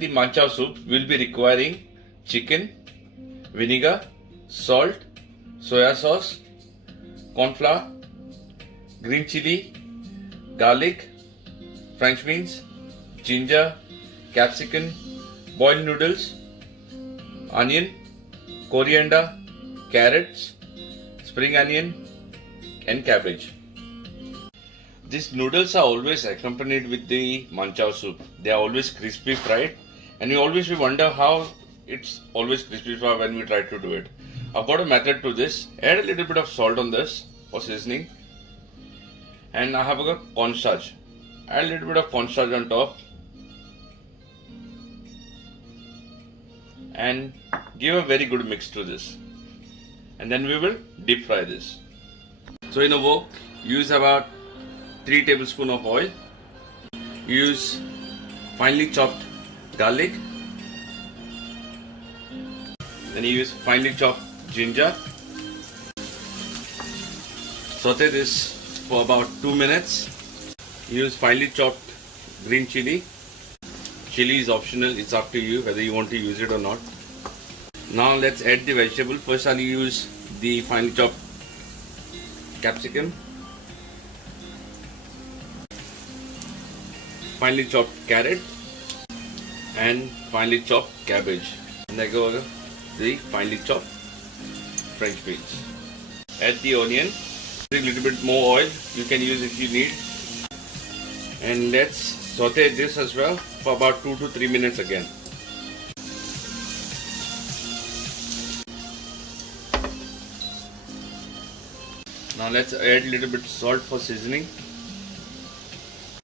the Manchow soup, we will be requiring chicken, vinegar, salt, soya sauce, corn flour, green chili, garlic, French beans, ginger, capsicum, boiled noodles, onion, coriander, carrots, spring onion and cabbage. These noodles are always accompanied with the Manchow soup. They are always crispy fried, and we always wonder how it's always crispy fried when we try to do it. I've got a method to this. Add a little bit of salt on this for seasoning, and I have a cornstarch. Add a little bit of cornstarch on top and give a very good mix to this, and then we will deep fry this. So in a wok, use about 3 tablespoons of oil. Use finely chopped garlic, then use finely chopped ginger. Saute this for about 2 minutes. Use finely chopped green chili. Chili is optional, it's up to you whether you want to use it or not. Now let's add the vegetable. First I'll use the finely chopped capsicum, finely chopped carrot and finely chopped cabbage. And I go the finely chopped French beans. Add the onion. A little bit more oil you can use if you need. And let's saute this as well for about 2 to 3 minutes again. Now let's add a little bit salt for seasoning.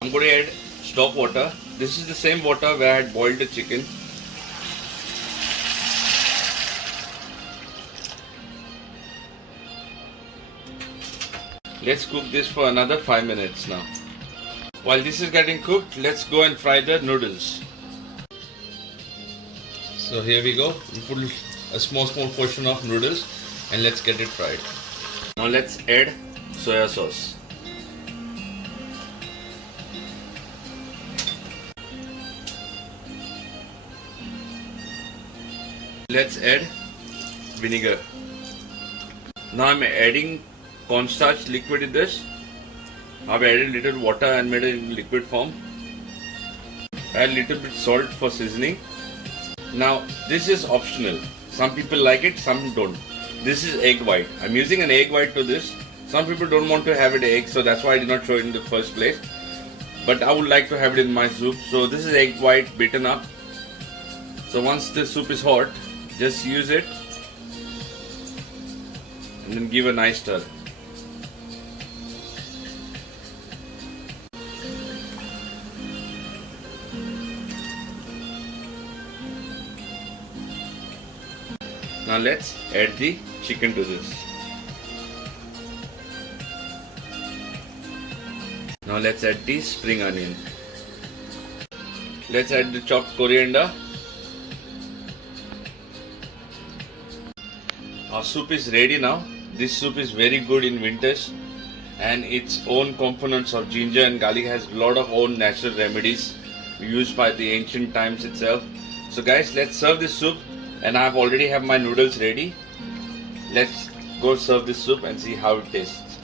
I'm going to add stock water. This is the same water where I had boiled the chicken. Let's cook this for another 5 minutes now. While this is getting cooked, let's go and fry the noodles. So here we go. We put a small portion of noodles and let's get it fried. Now let's add soya sauce. Let's add vinegar. Now I'm adding cornstarch liquid in this. I've added little water and made it in liquid form. Add little bit salt for seasoning. Now this is optional. Some people like it, some don't. This is egg white. I'm using an egg white to this. Some people don't want to have it egg, so that's why I did not show it in the first place. But I would like to have it in my soup. So this is egg white beaten up. So once the soup is hot, just use it and then give a nice stir. Now let's add the chicken to this. Now let's add the spring onion. Let's add the chopped coriander. Our soup is ready now. This soup is very good in winters, and its own components of ginger and garlic has a lot of own natural remedies used by the ancient times itself. So guys, let's serve this soup. And I've already have my noodles ready. Let's go serve this soup and see how it tastes.